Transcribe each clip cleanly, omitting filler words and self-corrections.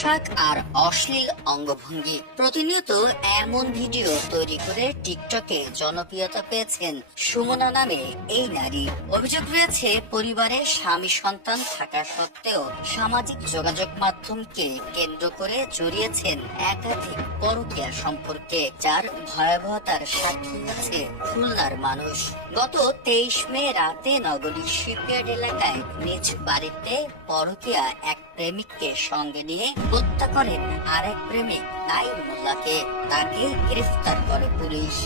পোশাক আর অশ্লীল অঙ্গভঙ্গি। প্রতিনিয়ত এমন ভিডিও তৈরি করে টিকটকে জনপ্রিয়তা পেয়েছেন সুমনা নামে এই নারী। অভিযোগ রয়েছে, পরিবারে স্বামী সন্তান থাকা সত্ত্বেও সামাজিক যোগাযোগ মাধ্যমকে কেন্দ্র করে জড়িয়েছেন একাধিক পরকীয়া সম্পর্কে, যার ভয়াবহতার সাক্ষী হচ্ছে খুলনার মানুষ। গত 23 মে রাতে নগরীর শিপইয়ার্ড এলাকায় নিজ বাড়িতে পরকীয়া এক প্রেমিককে সঙ্গে নিয়ে হত্যা করেন আরেক প্রেমিক নাইম মোল্লাকে। তাকে গ্রেফতার করে পুলিশ।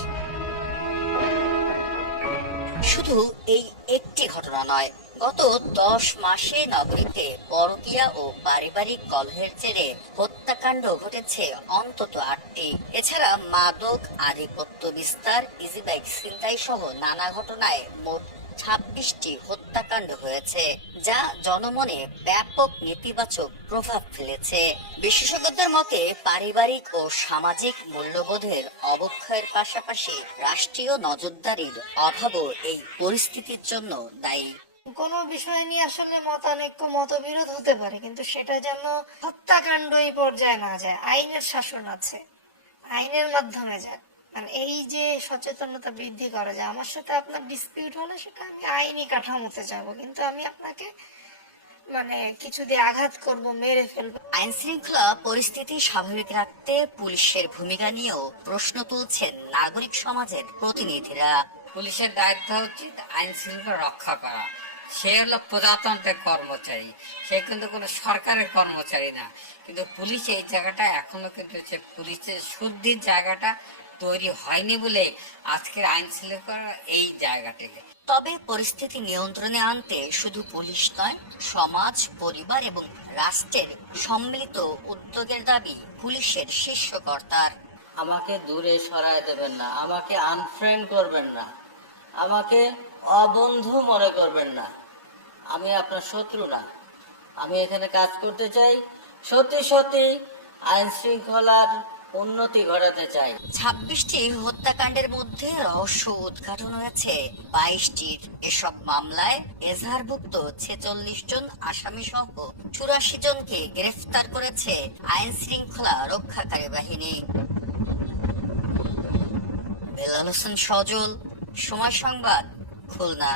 শুধু এই একটি ঘটনা নয়, গত 10 মাসে নগরীতে পরকীয়া ও পারিবারিক কলহের জেরে হত্যাকাণ্ড ঘটেছে অন্তত 8টি। এছাড়া মাদক, আধিপত্য বিস্তার, ইজিবাইক ছিনতাই সহ নানা ঘটনায় মোট 26টি হত্যাকাণ্ড হয়েছে, যা জনমনে ব্যাপক নেতিবাচক প্রভাব ফেলেছে। বিশেষজ্ঞদের মতে, পারিবারিক ও সামাজিক মূল্যবোধের অবক্ষয়ের পাশাপাশি রাষ্ট্রীয় নজরদারির অভাবও এই পরিস্থিতির জন্য দায়ী। কোনো বিষয় নিয়ে আসলে মতানৈক্য, মতবিরোধ হতে পারে, কিন্তু সেটা যেন হত্যাকাণ্ড এই পর্যায়ে না যায়। আইনের শাসন আছে, আইনের মাধ্যমে যায়। মানে এই যে সচেতনতা বৃদ্ধি করা যায়। আমার সাথে আপনার ডিসপিউট হলে সেটা আমি আইনি কাঠামোতে যাব, কিন্তু আমি আপনাকে কিছু দিয়ে আঘাত করব, মেরে ফেলবো। আইন শৃঙ্খলা পরিস্থিতি স্বাভাবিক রাখতে পুলিশের ভূমিকা নিয়েও প্রশ্ন তুলছেন নাগরিক সমাজের প্রতিনিধিরা। পুলিশের দায়িত্ব উচিত আইন শৃঙ্খলা রক্ষা করা। সে হলো প্রজাতন্ত্রের কর্মচারী, সে কিন্তু কোনো সরকারের কর্মচারী না। কিন্তু পুলিশ এই জায়গাটা এখনো কিন্তু পুলিশের শুদ্ধির জায়গাটা তৈরি হয়নি বলে আজকের আইন শৃঙ্খলা এই জায়গাটিকে। তবে পরিস্থিতি নিয়ন্ত্রণে আনতে শুধু পুলিশ নয়, সমাজ, পরিবার এবং রাষ্ট্রের সম্মিলিত উদ্যোগের দাবি পুলিশের শীর্ষ কর্তার। আমাকে দূরে সরায় দেবেন না, আমাকে আনফ্রেন্ড করবেন না, আমাকে অবন্ধু মনে করবেন না। আমি আপনার শত্রু না। আমি এখানে কাজ করতে চাই, সত্যি সত্যি আইন শৃঙ্খলার উন্নতি ঘটাতে চাই। 26টি হত্যাকাণ্ডের মধ্যে রহস্য উদ্ঘাটন হয়েছে 22টির। এসব মামলায় এজাহারভুক্ত 46 জন আসামি সহ 84 জনকে গ্রেফতার করেছে আইন শৃঙ্খলা রক্ষাকারী বাহিনী। বেলাল হোসেন সজল, সময় সংবাদ, খুলনা।